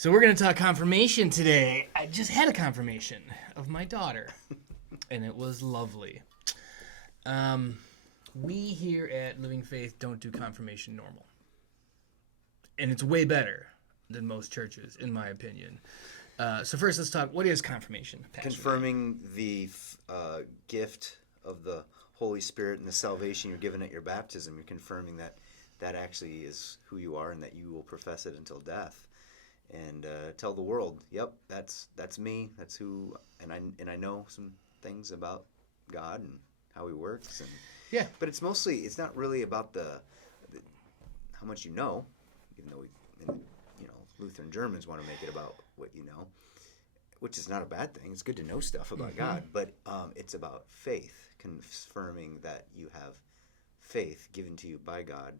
So we're going to talk confirmation today. I just had a confirmation of my daughter, and it was lovely. We here at Living Faith don't do confirmation normal. And it's way better than most churches, in my opinion. So first, let's talk, what is confirmation, Pastor? Confirming the gift of the Holy Spirit and the salvation you're given at your baptism. You're confirming that that actually is who you are and that you will profess it until death. And tell the world, yep, that's me. That's who, and I know some things about God and how He works. And Yeah. but it's not really about the how much you know, even though Lutheran Germans want to make it about what you know, which is not a bad thing. It's good to know stuff about God, but it's about faith, confirming that you have faith given to you by God.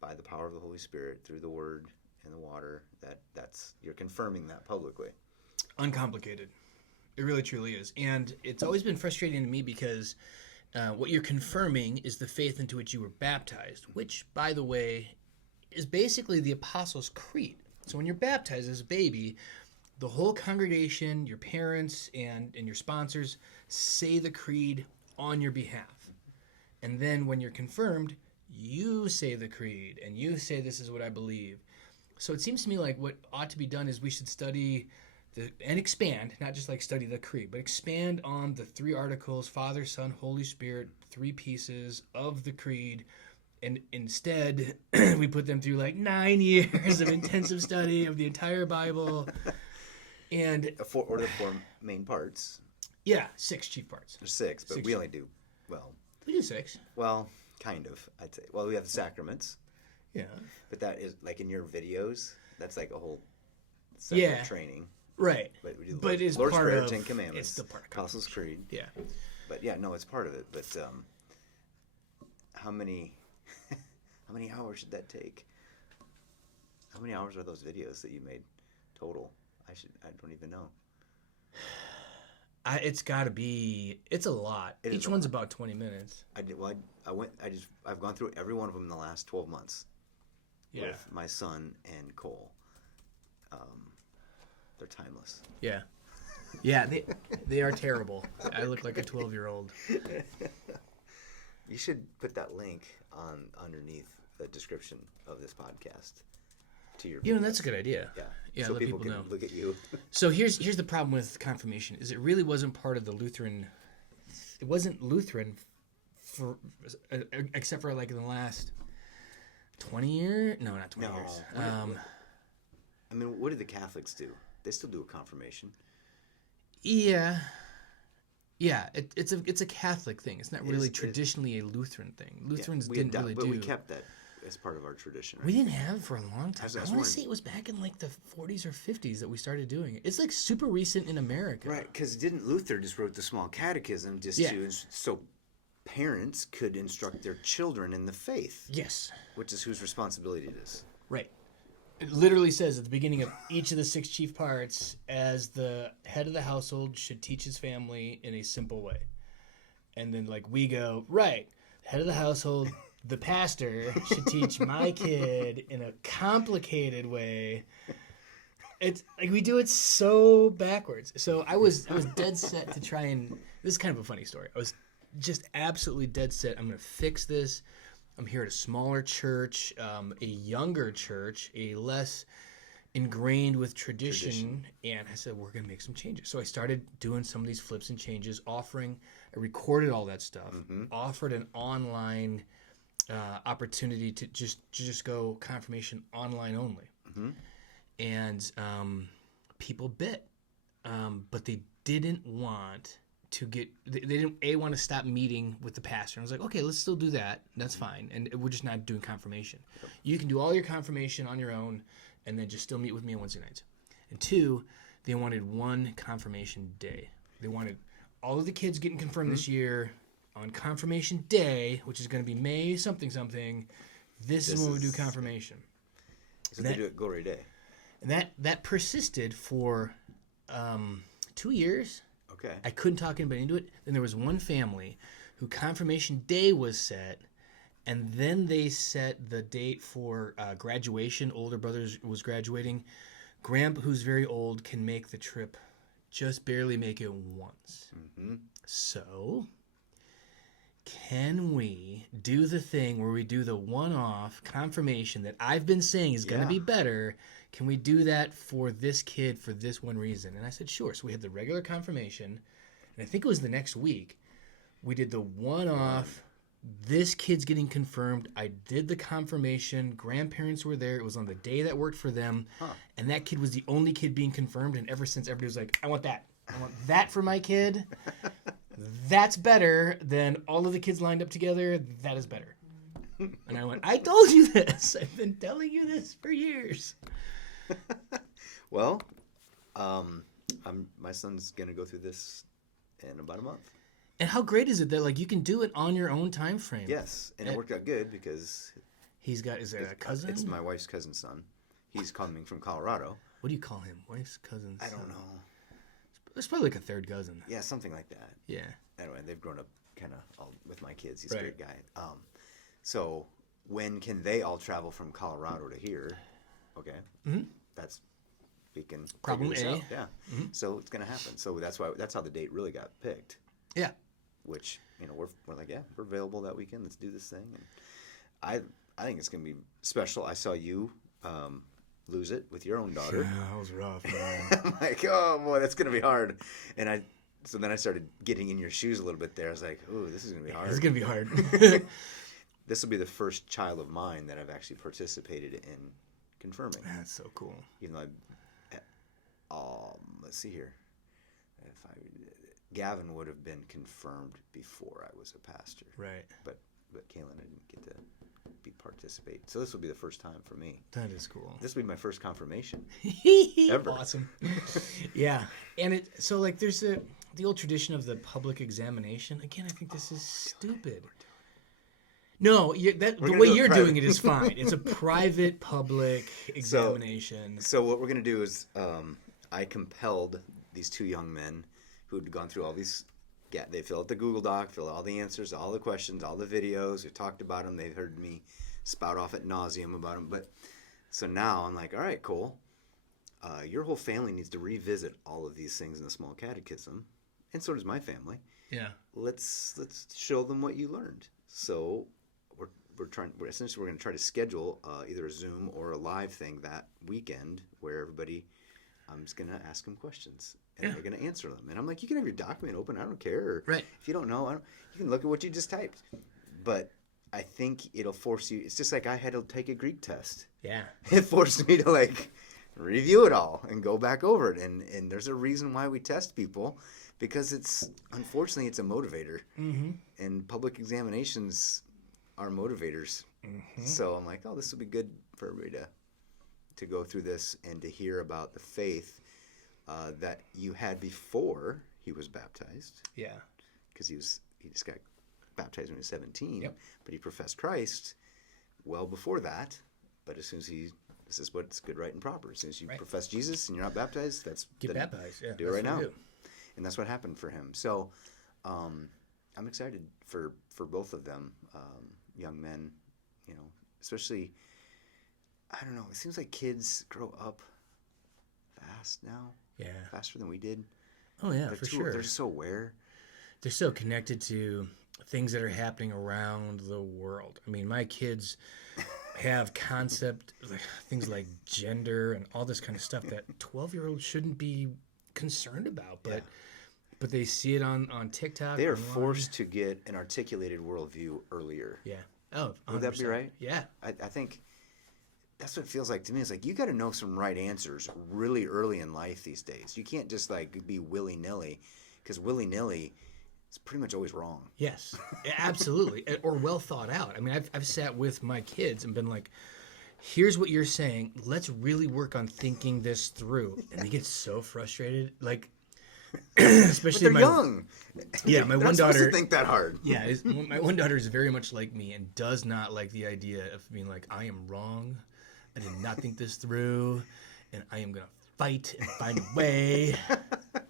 By the power of the Holy Spirit through the Word and the water, that's you're confirming that publicly. Uncomplicated. It really truly is. And it's always been frustrating to me because what you're confirming is the faith into which you were baptized, which, by the way, is basically the Apostles' Creed. So when you're baptized as a baby, the whole congregation, your parents, and your sponsors say the creed on your behalf. And then when you're confirmed, you say the creed, and you say, this is what I believe. So it seems to me like what ought to be done is we should study and expand, not just like study the creed, but expand on the three articles, Father, Son, Holy Spirit, three pieces of the creed. And instead, we put them through like 9 years of intensive study of the entire Bible. And Or the four main parts. yeah, 6 chief parts. There's 6, but Six. we only do, We do 6. well, kind of, I'd say. Well, we have the sacraments, Yeah. but that is, like in your videos, that's like a whole separate training. Right. But we do But it's Lord's part Prayer, of 10 Commandments, it's the part of Apostles' Creed. Yeah. But yeah, no, it's part of it. But how many hours should that take? How many hours are those videos that you made total? I don't even know. It's got to be. It's a lot. Each one's about 20 minutes. I've gone through every one of them in the last 12 months. Yeah. With my son and Cole. They're timeless. Yeah. Yeah, they are terrible. I look like a 12-year-old. You should put that link underneath the description of this podcast to your. You know, that's a good idea. Yeah. Yeah, So let people people can know. look at you. So here's the problem with confirmation is it really wasn't part of the Lutheran. It wasn't Lutheran for except for like in the last 20 years. No, not 20 years. I mean, what do the Catholics do? They still do a confirmation. Yeah. Yeah, it's a Catholic thing. It's not really traditionally a Lutheran thing. Lutherans didn't really do. But we kept that as part of our tradition. Right? We didn't have it for a long time. That's I want to say it was back in like the 40s or 50s that we started doing it. It's like super recent in America. Right, because didn't Luther just wrote the small catechism so parents could instruct their children in the faith? Yes. Which is whose responsibility it is. Right. It literally says at the beginning of each of the 6 chief parts, as the head of the household should teach his family in a simple way. And then like we go, right, head of the household, the pastor should teach my kid in a complicated way. It's like we do it so backwards. So I was dead set to try and this is kind of a funny story. I was just absolutely dead set. I'm going to fix this. I'm here at a smaller church, a younger church, a less ingrained with tradition. And I said, we're going to make some changes. So I started doing some of these flips and changes, I recorded all that stuff, offered an online opportunity to just go confirmation online only. And people bit, but they didn't want to get, they didn't want to stop meeting with the pastor. And I was like, okay, let's still do that. That's fine. And we're just not doing confirmation. You can do all your confirmation on your own and then just still meet with me on Wednesday nights. And 2, they wanted one confirmation day. They wanted all of the kids getting confirmed this year on confirmation day, which is going to be May something. This is when we do confirmation. So they do it Glory Day. And that persisted for 2 years. Okay. I couldn't talk anybody into it. Then there was one family who confirmation day was set, And then they set the date for graduation. Older brother was graduating. Gramp, who's very old, can make the trip, just barely make it once. Mm-hmm. So, can we do the thing where we do the one-off confirmation that I've been saying is going to be better? Can we do that for this kid for this one reason? And I said, sure. So we had the regular confirmation, and I think it was the next week. We did the one-off. This kid's getting confirmed. I did the confirmation. Grandparents were there. It was on the day that worked for them. And that kid was the only kid being confirmed. And ever since, everybody was like, I want that. I want that for my kid. That's better than all of the kids lined up together. That is better. And I went, I told you this. I've been telling you this for years. Well, my son's going to go through this in about a month. And how great is it that like you can do it on your own time frame? Yes, and it worked out good because he's got, is there a cousin? It's my wife's cousin's son. He's coming from Colorado. What do you call him? Wife's cousin's son? I don't know. It's probably like a third cousin. Yeah, something like that. Yeah. Anyway, they've grown up kind of with my kids. He's a great guy. So when can they all travel from Colorado to here? Okay. Mm-hmm. That's we can problem figure this A. out. Yeah. Mm-hmm. So it's gonna happen. So that's how the date really got picked. Yeah. Which we're like, yeah, we're available that weekend. Let's do this thing. And I think it's gonna be special. I saw you lose it with your own daughter. Yeah, that was rough, man. I'm like, oh boy, that's gonna be hard. And so then I started getting in your shoes a little bit there. I was like, ooh, this is gonna be hard. This is gonna be hard. This will be the first child of mine that I've actually participated in confirming. That's so cool. Even though let's see here. Gavin would have been confirmed before I was a pastor. Right. But Kaylin, I didn't get to participate. So this will be the first time for me. That is cool. This will be my first confirmation. Ever. Awesome. Yeah. And so like there's the old tradition of the public examination. Again, I think this is stupid. No, the way you're doing it is fine. It's a private public examination. So what we're going to do is I compelled these two young men who had gone through all these. Yeah, they fill out the Google Doc, fill out all the answers, all the questions, all the videos. We've talked about them. They've heard me spout off ad nauseum about them. But so now I'm like, all right, cool. Your whole family needs to revisit all of these things in the small catechism, and so does my family. Yeah. Let's show them what you learned. So we're going to try to schedule either a Zoom or a live thing that weekend where everybody. I'm just going to ask them questions, and they're going to answer them. And I'm like, you can have your document open. I don't care. Right. If you don't know, you can look at what you just typed. But I think it'll force you. It's just like I had to take a Greek test. Yeah. It forced me to like review it all and go back over it. And there's a reason why we test people, because unfortunately it's a motivator. Mm-hmm. And public examinations are motivators. Mm-hmm. So I'm like, oh, this will be good for everybody to go through this and to hear about the faith that you had before he was baptized. Yeah. Because he just got baptized when he was 17. Yep. But he professed Christ well before that. But as soon as this is what's good, right, and proper. As soon as you profess Jesus and you're not baptized, get baptized. Yeah. Do it right now. And that's what happened for him. So I'm excited for both of them, young men, especially. I don't know. It seems like kids grow up fast now. Yeah. Faster than we did. Oh, yeah, for sure. They're so aware. They're so connected to things that are happening around the world. I mean, my kids have things like gender and all this kind of stuff that 12-year-olds shouldn't be concerned about. But they see it on TikTok. They are forced to get an articulated worldview earlier. Yeah. Oh, 100%. Would that be right? Yeah. I think that's what it feels like to me. It's like you got to know some right answers really early in life these days. You can't just like be willy-nilly, because willy-nilly is pretty much always wrong. Yes, absolutely. Or well thought out. I mean, I've sat with my kids and been like, here's what you're saying. Let's really work on thinking this through. And they get so frustrated. Like, especially but they're young. Yeah, my they're one not supposed daughter. To think that hard. Yeah, my one daughter is very much like me and does not like the idea of being like, I am wrong. I did not think this through, and I am going to fight and find a way.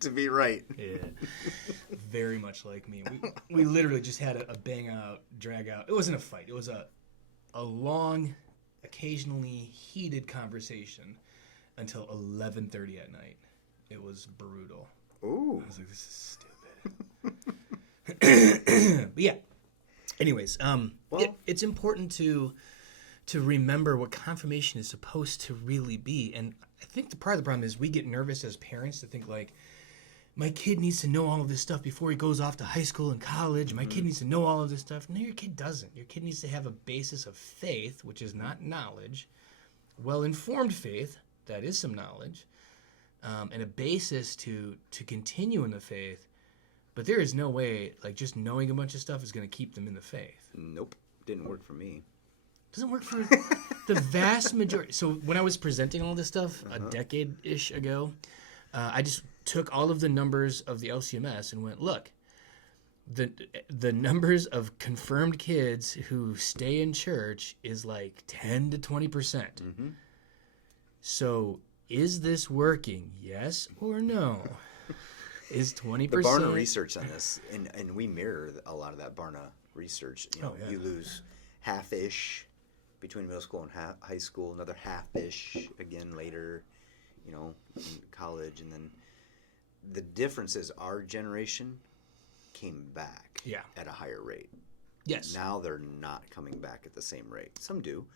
to be right. Yeah, very much like me. We literally just had a bang out, drag out. It wasn't a fight. It was a long, occasionally heated conversation until 11:30 at night. It was brutal. Ooh. I was like, this is stupid. But yeah. Anyways, it's important to remember what confirmation is supposed to really be. And I think the part of the problem is we get nervous as parents to think like, my kid needs to know all of this stuff before he goes off to high school and college. My kid needs to know all of this stuff. No, your kid doesn't. Your kid needs to have a basis of faith, which is not knowledge, well-informed faith, that is some knowledge, and a basis to continue in the faith. But there is no way, like, just knowing a bunch of stuff is going to keep them in the faith. Nope. Didn't work for me. Doesn't work for the vast majority. So when I was presenting all this stuff a decade-ish ago, I just took all of the numbers of the LCMS and went, look, the numbers of confirmed kids who stay in church is like 10 to 20%. Mm-hmm. So is this working? Yes or no? Is 20%? The Barna research on this, and we mirror a lot of that Barna research. You know, you lose half-ish between middle school and high school, another half-ish again later, you know, in college, and then the difference is our generation came back at a higher rate. Yes. Now they're not coming back at the same rate. Some do.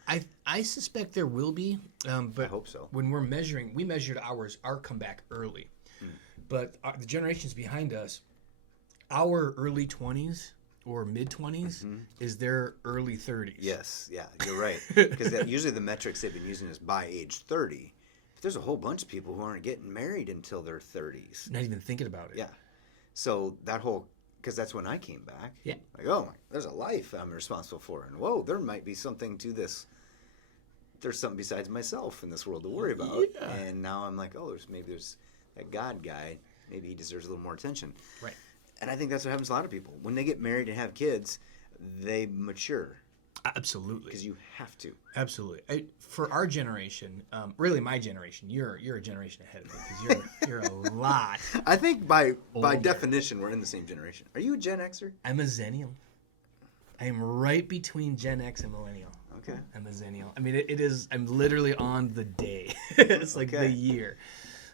I suspect there will be, but I hope so. When we're measuring, we measured our comeback early. But the generations behind us, our early 20s or mid 20s is their early 30s. Yes, yeah, you're right. Because usually the metrics they've been using is by age 30. But there's a whole bunch of people who aren't getting married until their 30s. Not even thinking about it. Yeah. So that whole, because that's when I came back. Yeah. Like, oh, there's a life I'm responsible for. And whoa, there might be something to this. There's something besides myself in this world to worry about. Yeah. And now I'm like, oh, there's that God guy. Maybe he deserves a little more attention. Right. And I think that's what happens to a lot of people. When they get married and have kids, they mature. Absolutely. Because you have to. Absolutely. For our generation, really my generation, you're a generation ahead of me because you're a lot. I think by older. definition, we're in the same generation. Are you a Gen Xer? I'm a Zennial. I am right between Gen X and Millennial. Okay. I'm a Zennial. I mean, it is. I'm literally on the day. It's like the year.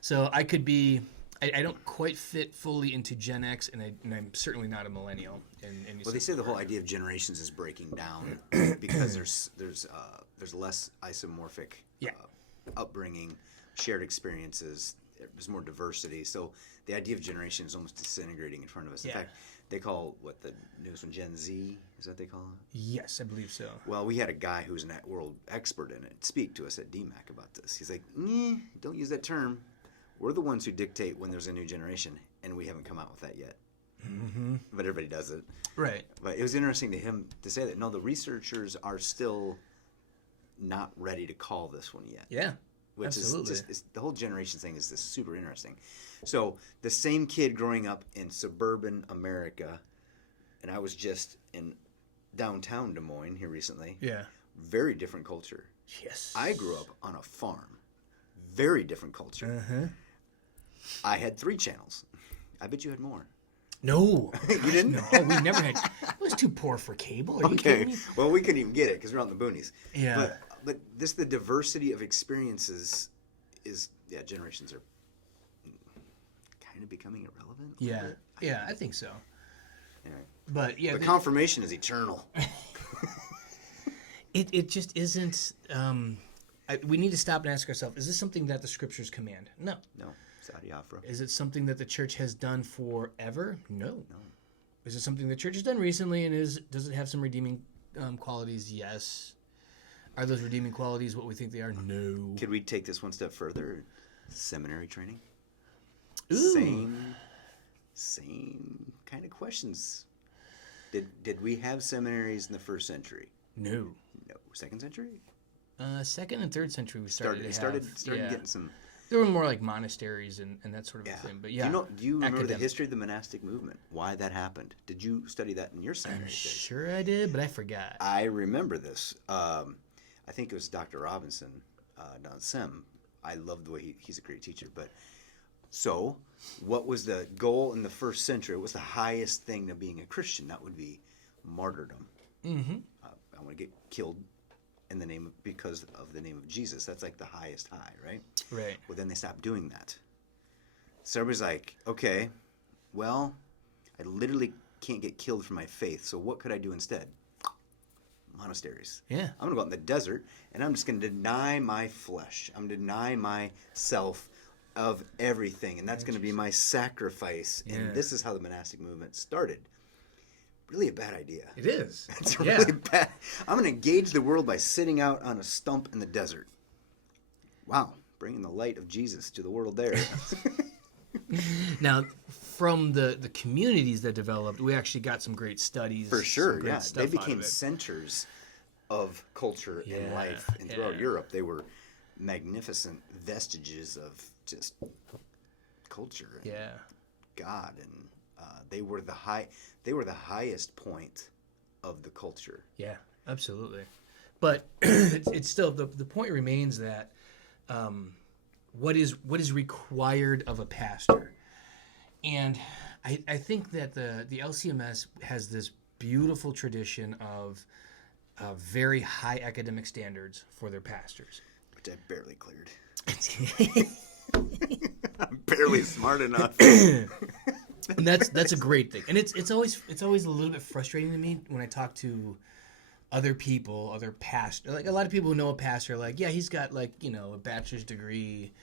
So I could be. I don't quite fit fully into Gen X, and I'm certainly not a millennial. Well, they say the whole idea of generations is breaking down because there's less isomorphic upbringing, shared experiences. There's more diversity. So the idea of generation is almost disintegrating in front of us. In fact, they call what the newest one Gen Z. Is that what they call it? Yes, I believe so. Well, we had a guy who's a world expert in it speak to us at DMAC about this. He's like, don't use that term. We're the ones who dictate when there's a new generation, and we haven't come out with that yet. Mm-hmm. But everybody does it. Right. But it was interesting to him to say that, no, the researchers are still not ready to call this one yet. Yeah, which absolutely. is just the whole generation thing is just super interesting. So the same kid growing up in suburban America, and I was just in downtown Des Moines here recently. Yeah. Very different culture. Yes. I grew up on a farm. Very different culture. Uh-huh. I had 3 channels. I bet you had more. No. You didn't? No, we never had. It was too poor for cable. Are you kidding me? Well, we couldn't even get it because we're out in the boonies. Yeah. But the diversity of experiences is, generations are kind of becoming irrelevant. Yeah. Yeah, I think so. Anyway. But yeah. But confirmation is eternal. It just isn't. We need to stop and ask ourselves: is this something that the scriptures command? No. No. Saudi Afra. Is it something that the church has done forever? No. Is it something the church has done recently, and does it have some redeeming qualities? Yes. Are those redeeming qualities what we think they are? No. Could we take this one step further? Seminary training. Ooh. Same kind of questions. Did we have seminaries in the first century? No. No. Second century? Second and third century we started getting some. There were more like monasteries and that sort of a thing. But yeah. Do you remember the history of the monastic movement? Why that happened? Did you study that in your seminary days? Sure I did, but I forgot. I remember this. I think it was Dr. Robinson down at SEM. I love the way he's a great teacher. But So, what was the goal in the first century? It was the highest thing to being a Christian. That would be martyrdom. Mm-hmm. I want to get killed in the name of, because of the name of Jesus. That's like the highest high, right? Right. Well, then they stopped doing that. So everybody's like, okay, well, I literally can't get killed for my faith. So what could I do instead? Monasteries. Yeah. I'm going to go out in the desert and I'm just going to deny my flesh. I'm going to deny myself of everything. And that's going to be my sacrifice. Yeah. And this is how the monastic movement started. Really a bad idea. It is. It's Yeah. really bad. I'm going to engage the world by sitting out on a stump in the desert. Wow. Bringing the light of Jesus to the world there. Now, from the communities that developed, we actually got some great studies. For some sure, great yeah. stuff They out became of it. centers of culture and Yeah, life. And throughout yeah. Europe, they were magnificent vestiges of just culture and Yeah. God. And they were the highest point of the culture. Yeah, absolutely. But it's still the point remains that what is required of a pastor, and I think that the LCMS has this beautiful tradition of very high academic standards for their pastors. Which I barely cleared. I'm barely smart enough. And that's a great thing. And it's always a little bit frustrating to me when I talk to other people, other pastors. Like a lot of people who know a pastor, like, yeah, he's got like, a bachelor's degree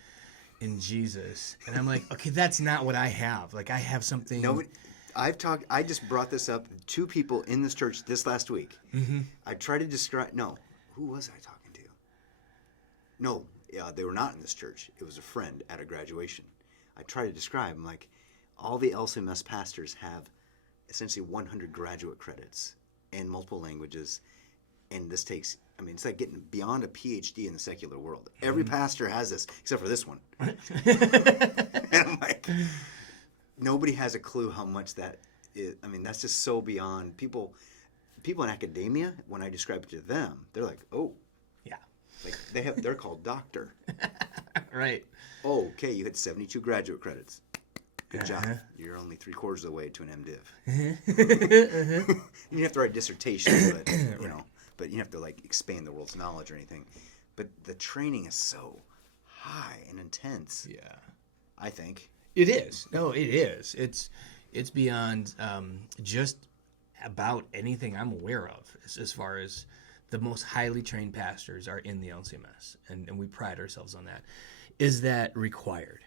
in Jesus. And I'm like, okay, that's not what I have. Like I have something. Nobody, I just brought this up to 2 people in this church this last week. Mm-hmm. I tried to describe, no, who was I talking to? No, yeah, they were not in this church. It was a friend at a graduation. I tried to describe, I'm like, all the LCMS pastors have essentially 100 graduate credits and multiple languages. And this takes, it's like getting beyond a PhD in the secular world. Every pastor has this, except for this one. And I'm like, nobody has a clue how much that is. That's just so beyond people in academia. When I describe it to them, they're like, oh, Yeah. like they're called doctor. Right. Oh, okay, you had 72 graduate credits. Good job. Uh-huh. You're only 3/4 of the way to an MDiv. You have to write dissertations, but you have to like expand the world's knowledge or anything. But the training is so high and intense. Yeah. I think. It is. No, it is. It's beyond just about anything I'm aware of as far as the most highly trained pastors are in the LCMS, and we pride ourselves on that. Is that required?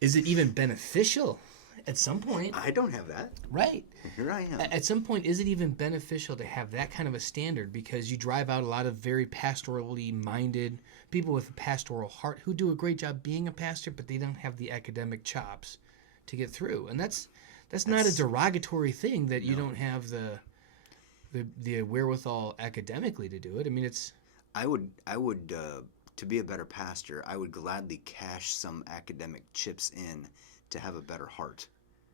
Is it even beneficial at some point? I don't have that. Right. Here I am. At some point, is it even beneficial to have that kind of a standard? Because you drive out a lot of very pastorally minded people with a pastoral heart who do a great job being a pastor, but they don't have the academic chops to get through. And that's not a derogatory thing that you don't have the wherewithal academically to do it. It's. I would to be a better pastor, I would gladly cash some academic chips in to have a better heart.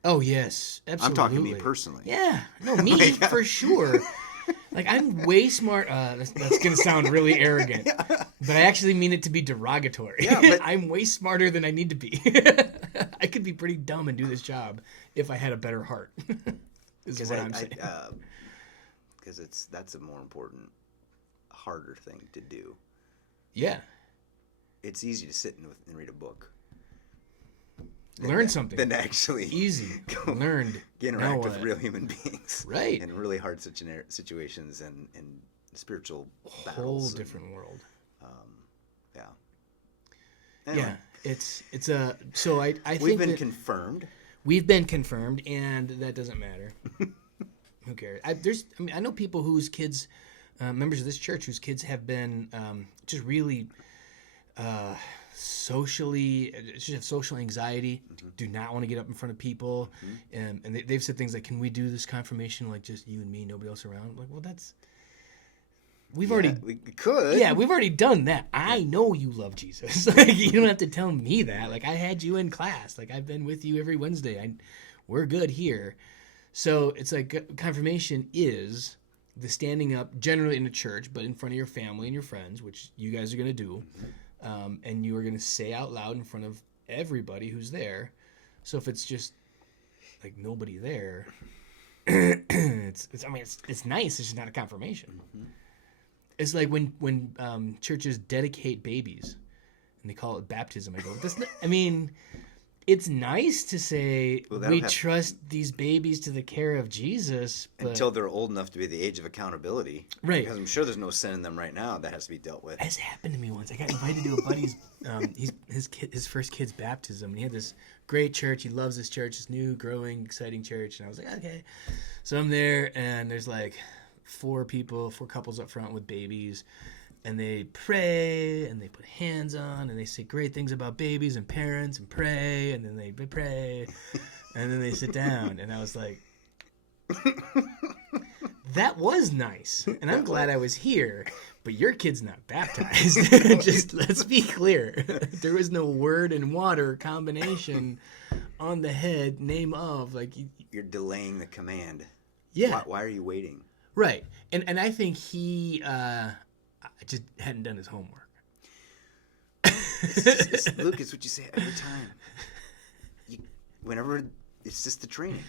Oh yes, absolutely. I'm talking me personally. Yeah, no, me for sure. Like I'm way smart. That's gonna sound really arrogant, but I actually mean it to be derogatory. Yeah, but I'm way smarter than I need to be. I could be pretty dumb and do this job if I had a better heart. Is what I'm saying. Because that's a more important, harder thing to do. Yeah. It's easy to sit and read a book. Learn something. Than to actually Easy. Learned. Interact with real human beings. Right. In really hard situations and spiritual Whole battles. different world. Yeah. Anyway, Yeah. It's a so I think we've been that confirmed. we've been confirmed, and that doesn't matter. Who cares? I know people whose kids, members of this church, whose kids have been just really socially, just have social anxiety, do not want to get up in front of people, and they've said things like, "Can we do this confirmation like just you and me, nobody else around?" I'm like, well, we've already. We could. Yeah, we've already done that. I know you love Jesus. Like, you don't have to tell me that. Like, I had you in class. Like, I've been with you every Wednesday. We're good here. So it's like confirmation is the standing up, generally in a church, but in front of your family and your friends, which you guys are going to do. And you are going to say out loud in front of everybody who's there. So if it's just like nobody there, it's nice. It's just not a confirmation. Mm-hmm. It's like when churches dedicate babies and they call it baptism. I go, it's nice to say we trust these babies to the care of Jesus. But until they're old enough to be the age of accountability. Right. Because I'm sure there's no sin in them right now that has to be dealt with. This happened to me once. I got invited to a buddy's, his first kid's baptism. And he had this great church. He loves this church, this new, growing, exciting church. And I was like, okay. So I'm there, and there's like four couples up front with babies. And they pray, and they put hands on, and they say great things about babies and parents, and pray, and then they pray, and then they sit down. And I was like, that was nice, and I'm glad I was here, but your kid's not baptized. Just let's be clear. There was no word and water combination on the head, name of. Like You're delaying the command. Yeah. Why are you waiting? Right. And I think he just hadn't done his homework. Luke, it's what you say every time. Whenever it's just the training.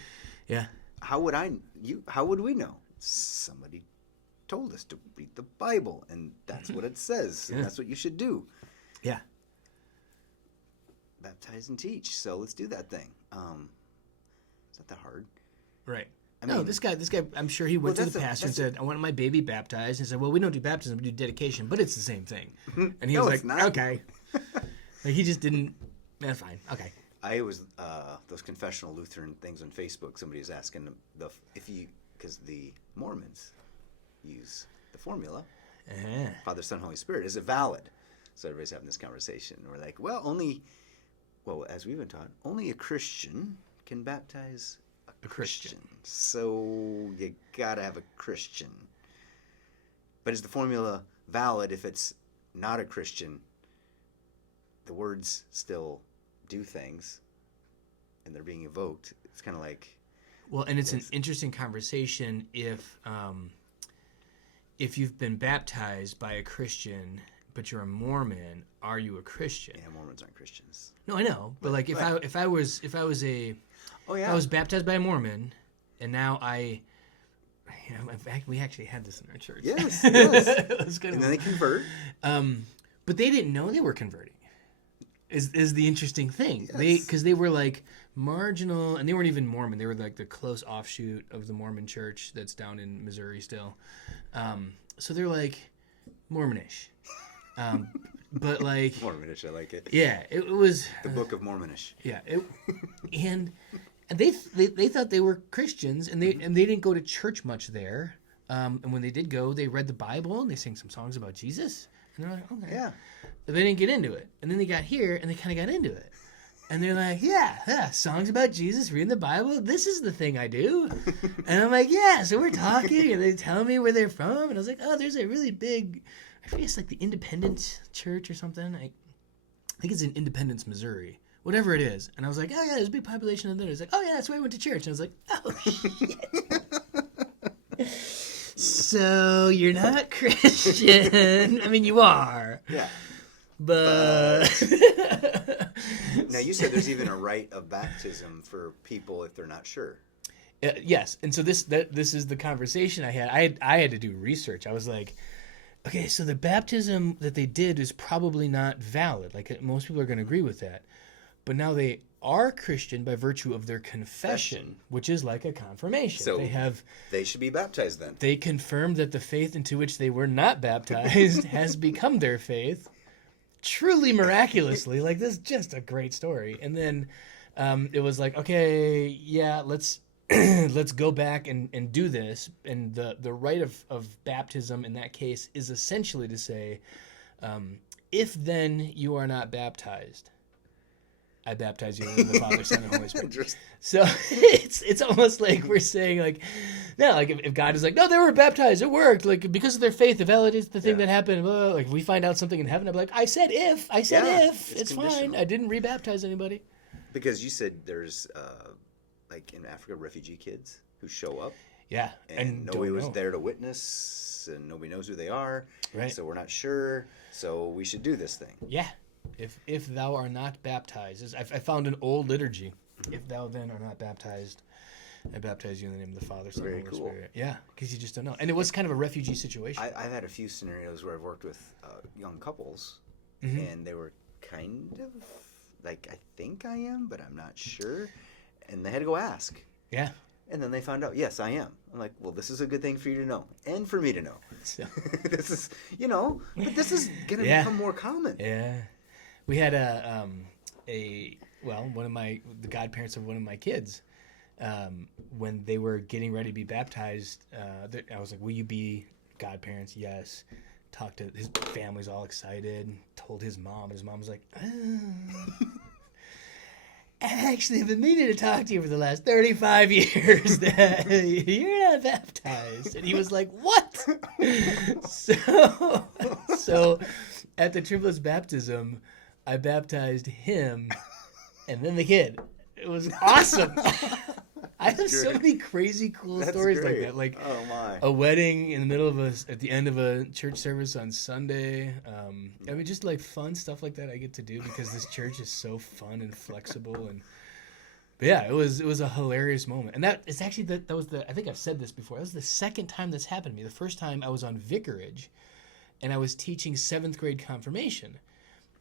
Yeah. How would we know? Somebody told us to read the Bible, and that's what it says, and that's what you should do. Yeah. Baptize and teach. So let's do that thing. It's not that hard. Right. I mean, this guy, I'm sure he went to the pastor and said, I want my baby baptized. And he said, well, we don't do baptism, we do dedication, but it's the same thing. And he was like, not. Okay. Like he just didn't, that's fine. Okay. I was, those confessional Lutheran things on Facebook, somebody was asking because the Mormons use the formula, Father, Son, Holy Spirit, is it valid? So everybody's having this conversation. And we're like, as we've been taught, only a Christian can baptize a Christian. So you gotta have a Christian. But is the formula valid if it's not a Christian? The words still do things, and they're being evoked. It's kind of like... Well, and it's an interesting conversation if you've been baptized by a Christian, but you're a Mormon, are you a Christian? Yeah, Mormons aren't Christians. No, I know, but like if I was baptized by a Mormon, and now in fact, we actually had this in our church. Yes. And then they convert. But they didn't know they were converting. Is the interesting thing. Yes. Because they were like marginal, and they weren't even Mormon. They were like the close offshoot of the Mormon church that's down in Missouri still. So they're like Mormonish. But like... Mormonish, I like it. Yeah, it was... The Book of Mormonish. Yeah. And they thought they were Christians, and they didn't go to church much there. And when they did go, they read the Bible, and they sang some songs about Jesus. And they're like, okay. Yeah. But they didn't get into it. And then they got here, and they kind of got into it. And they're like, yeah, songs about Jesus, reading the Bible, this is the thing I do. And I'm like, yeah, so we're talking, and they tell me where they're from. And I was like, oh, there's a really big, I forget, it's like the Independence Church or something. I think it's in Independence, Missouri. Whatever it is. And I was like, oh, yeah, there's a big population of there. It's like, oh, yeah, that's where I went to church. And I was like, oh, shit. So you're not Christian. I mean, you are. Yeah. But now you said there's even a rite of baptism for people if they're not sure. Yes, and so this is the conversation I had. I had to do research. I was like, okay, so the baptism that they did is probably not valid. Like most people are going to agree with that. But now they are Christian by virtue of their confession, which is like a confirmation. So they should be baptized then. They confirmed that the faith into which they were not baptized has become their faith. Truly miraculously. Like, this is just a great story. And then it was like, okay, yeah, let's go back and do this. And the rite of baptism in that case is essentially to say, if then you are not baptized, I baptize you in the Father, Son, and Holy Spirit. So it's almost like we're saying, like, no, like if God is like, no, they were baptized, it worked, like because of their faith, it validates the thing that happened. Like if we find out something in heaven, I'm like, I said if, it's fine. I didn't rebaptize anybody. Because you said there's like in Africa, refugee kids who show up. Yeah, and nobody was there to witness, and nobody knows who they are. Right. So we're not sure. So we should do this thing. Yeah. If thou art not baptized, I found an old liturgy. If thou then are not baptized, I baptize you in the name of the Father, Son, and Very Holy cool. Spirit. Yeah, because you just don't know. And it was kind of a refugee situation. I've had a few scenarios where I've worked with young couples, Mm-hmm. and they were kind of like, I think I am, but I'm not sure. And they had to go ask. Yeah. And then they found out, yes, I am. I'm like, well, this is a good thing for you to know and for me to know. So, This is, but this is going to Yeah. become more common. yeah. We had the godparents of one of my kids, when they were getting ready to be baptized, I was like, will you be godparents? Yes. Talked to his family's all excited, told his mom, and his mom was like, I actually have been meaning to talk to you for the last 35 years that you're not baptized. And he was like, what? So at the triplets baptism, I baptized him and then the kid. It was awesome. I have so great. many crazy cool That's stories like great. that. Like Oh, my. a wedding in the middle of at the end of a church service on Sunday. I mean, just like fun stuff like that I get to do because this church is so fun and flexible. But yeah, it was a hilarious moment. And that is actually, that was I think I've said this before. That was the second time this happened to me. The first time I was on vicarage and I was teaching 7th grade confirmation.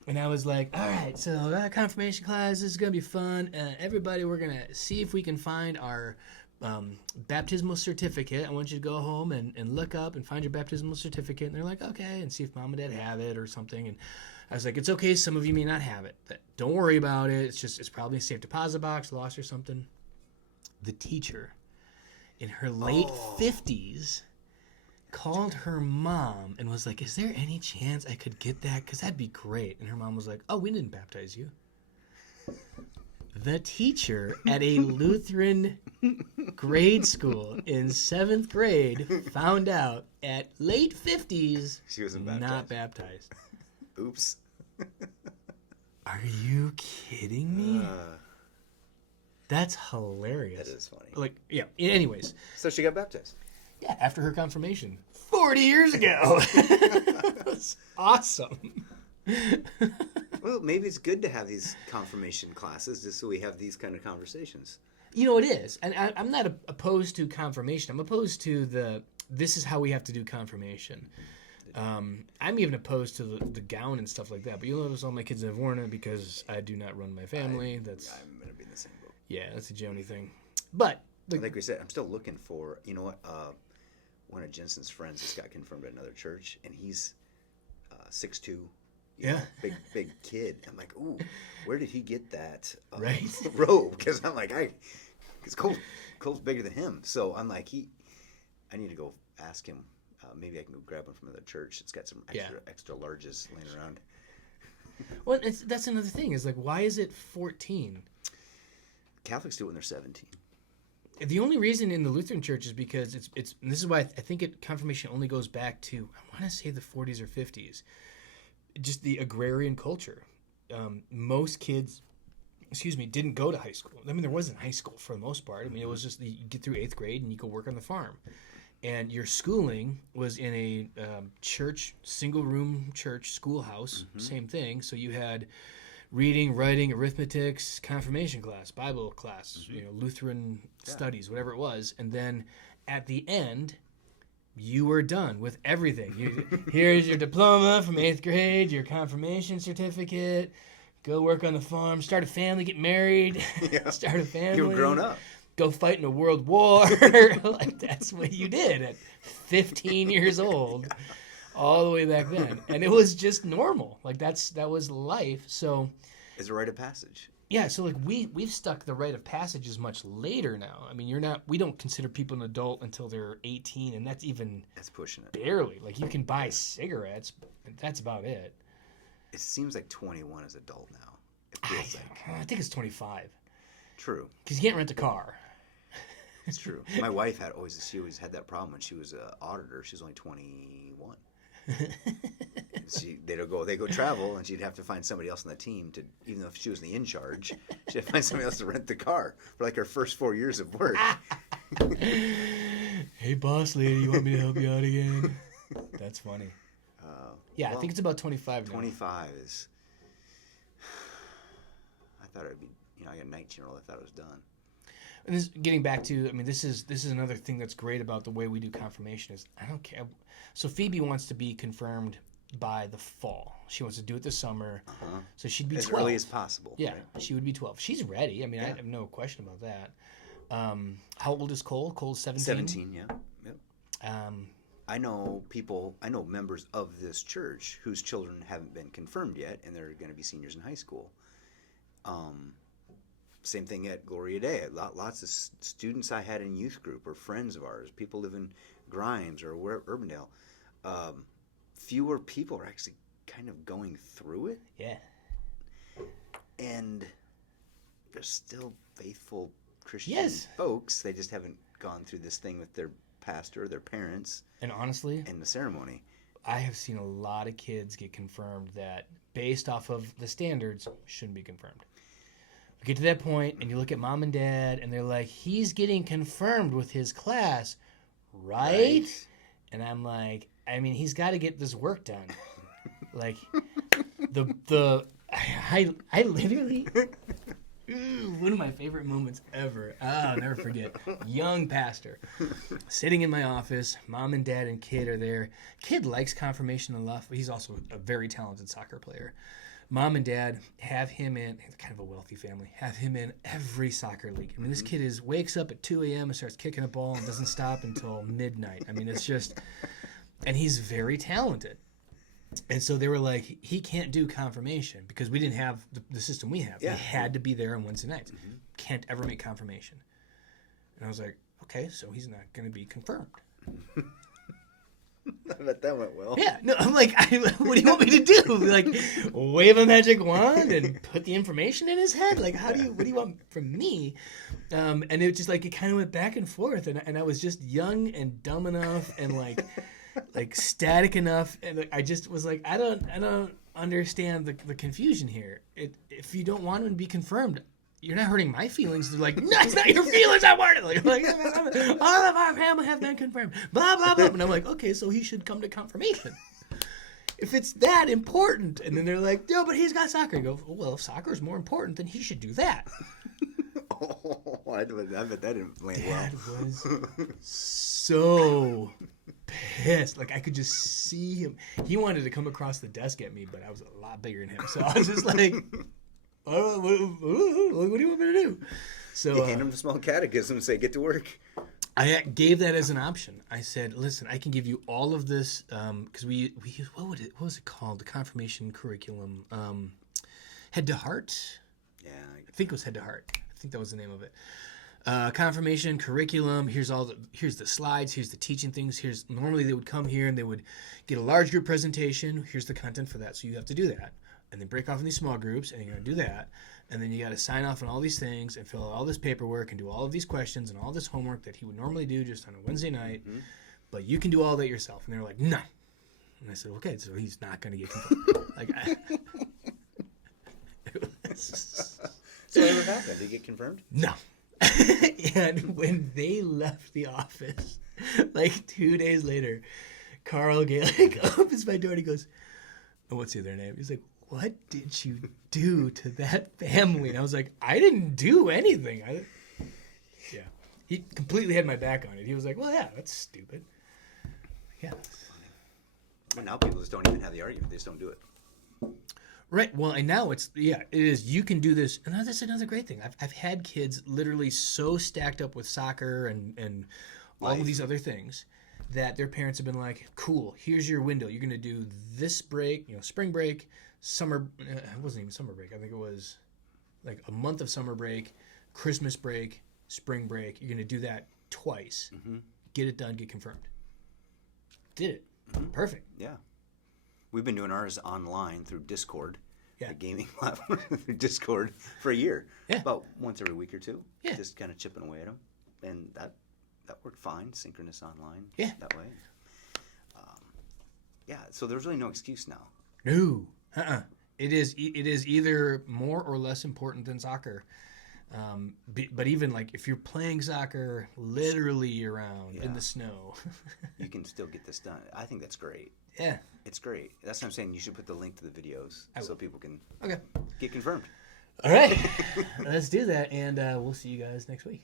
And I was like, all right, so confirmation class is going to be fun. Everybody, we're going to see if we can find our baptismal certificate. I want you to go home and look up and find your baptismal certificate. And they're like, okay, and see if mom and dad have it or something. And I was like, it's okay, some of you may not have it. But don't worry about it. It's probably a safe deposit box, lost or something. The teacher, in her late 50s, called her mom and was like, is there any chance I could get that? Because that'd be great. And her mom was like, oh, we didn't baptize you. The teacher at a Lutheran grade school in 7th grade found out at late 50s She wasn't not baptized. baptized. Oops. Are you kidding me? That's hilarious. That is funny. Like, yeah. Anyways, So she got baptized. yeah, after her confirmation 40 years ago. It was awesome. Well, maybe it's good to have these confirmation classes just so we have these kind of conversations. You know, it is. And I'm not opposed to confirmation. I'm opposed to this is how we have to do confirmation. I'm even opposed to the gown and stuff like that. But you'll notice all my kids have worn it because I do not run my family. I'm That's going to be in the same boat. yeah, that's a Joni thing. But Like we said, I'm still looking for, you know what, one of Jensen's friends just got confirmed at another church, and he's 6'2", yeah, big kid. I'm like, ooh, where did he get that Right. robe? Because I'm like, because Cole's bigger than him. So I'm like, I need to go ask him. Maybe I can go grab one from another church. It's got some extra larges laying around. Well, that's another thing. Is like, why is it 14? Catholics do it when they're 17. The only reason in the Lutheran Church is because it's and this is why I think confirmation only goes back to, I want to say, the 40s or 50s. Just the agrarian culture. Most kids, didn't go to high school. I mean, there wasn't high school for the most part. I mean, it was just you get through 8th grade and you go work on the farm. And your schooling was in a church, single-room church schoolhouse, same thing. So you had reading, writing, arithmetics, confirmation class, Bible class, Lutheran studies, whatever it was. And then at the end, you were done with everything. Here's your diploma from 8th grade, your confirmation certificate, go work on the farm, start a family, get married, start a family. You were grown up. Go fight in a world war. Like, that's what you did at 15 years old, all the way back then. And it was just normal. Like, that was life. So It's a rite of passage. yeah, so like we've stuck the rite of passage as much later now. I mean, we don't consider people an adult until they're 18, and that's even That's pushing it. barely. Like, you can buy cigarettes, but that's about it. It seems like 21 is adult now. It feels like. I think it's 25 True. because you can't rent a car. It's true. My wife she always had that problem when she was an auditor. She was only 21. They go travel, and she'd have to find somebody else on the team to, even though if she was the in charge, she'd have to find somebody else to rent the car for like her first 4 years of work. Hey, boss lady, you want me to help you out again? That's funny. Yeah, I think it's about 25 now. 25 is, thought I'd be, I got night general. I thought it was done. And this, getting back to, I mean, this is another thing that's great about the way we do confirmation is I don't care. So Phoebe wants to be confirmed by the fall. She wants to do it this summer. So she'd be As 12. early as possible. Yeah, right? she would be 12. She's ready. I mean, I Yeah. have no question about that. How old is Cole? Cole's 17? 17, yeah. Yep. Um, I know members of this church whose children haven't been confirmed yet, and they're going to be seniors in high school. Same thing at Gloria Day. Lots of students I had in youth group or friends of ours, people live in Grimes or Urbandale. Fewer people are actually kind of going through it, yeah. and they're still faithful Christian Yes. folks. They just haven't gone through this thing with their pastor, their parents, And honestly, and the ceremony. I have seen a lot of kids get confirmed that, based off of the standards, shouldn't be confirmed. We get to that point, and you look at mom and dad, and they're like, he's getting confirmed with his class, right? And I'm like, I mean, he's got to get this work done. Like, I literally, one of my favorite moments ever. I'll never forget. Young pastor, sitting in my office. Mom and dad and kid are there. Kid likes confirmation enough, but he's also a very talented soccer player. Mom and dad have him in, kind of a wealthy family, have him in every soccer league. I mean, this kid wakes up at 2 a.m. and starts kicking a ball and doesn't stop until midnight. I mean, it's just, and he's very talented. And so they were like, he can't do confirmation because we didn't have the system we have. Yeah. He had to be there on Wednesday nights. Can't ever make confirmation. And I was like, okay, so he's not going to be confirmed. I bet that went well. Yeah, no, I'm like, what do you want me to do? Like, wave a magic wand and put the information in his head? Like, what do you want from me? And it just like, it kind of went back and forth. And I was just young and dumb enough and like static enough. And I just was like, I don't understand the confusion here. If you don't want him to be confirmed, you're not hurting my feelings. They're like, no, it's not your feelings. I want it. Like, all of our family have been confirmed. Blah, blah, blah. And I'm like, okay, so he should come to confirmation. If it's that important. And then they're like, no, but he's got soccer. I go, well, if soccer is more important, then he should do that. I bet that didn't land Dad well. was so pissed. Like, I could just see him. He wanted to come across the desk at me, but I was a lot bigger than him. So I was just like... what do you want me to do? So You hand him the small catechism and say, get to work. I gave that as an option. I said, listen, I can give you all of this because we what was it called? The confirmation curriculum, Head to Heart. Yeah. I think it was Head to Heart. I think that was the name of it. Confirmation curriculum. Here's the slides. Here's the teaching things. Normally they would come here and they would get a large group presentation. Here's the content for that. So you have to do that. And then break off in these small groups, and you're going to do that. And then you got to sign off on all these things and fill out all this paperwork and do all of these questions and all this homework that he would normally do just on a Wednesday night. Mm-hmm. But you can do all that yourself. And they were like, no. And I said, okay, so he's not going to get confirmed. So what happened? Did he get confirmed? No. And when they left the office, like 2 days later, Carl Gaelic opens my door and he goes, oh, what's the other name? He's like, what did you do to that family? And I was like, I didn't do anything. Yeah. He completely had my back on it. He was like, well, yeah, that's stupid. Yeah. Well, now people just don't even have the argument. They just don't do it. Right. Well, and now it is. You can do this. And that's another great thing. I've had kids literally so stacked up with soccer and all of these other things that their parents have been like, cool, here's your window. You're going to do this break, spring break, summer. It wasn't even summer break. I think it was like a month of summer break, Christmas break, spring break. You're going to do that twice. Mm-hmm. Get it done, get confirmed. Did it. Mm-hmm. Perfect. Yeah. We've been doing ours online through Discord, the gaming platform, through Discord for a year. Yeah. About once every week or two. Yeah. Just kind of chipping away at them. And that worked fine, synchronous online. Yeah. That way. So there's really no excuse now. No. It is either more or less important than soccer. But even like if you're playing soccer literally year-round in the snow. You can still get this done. I think that's great. Yeah. It's great. That's what I'm saying. You should put the link to the videos so people can Okay. get confirmed. All right, let's do that, and we'll see you guys next week.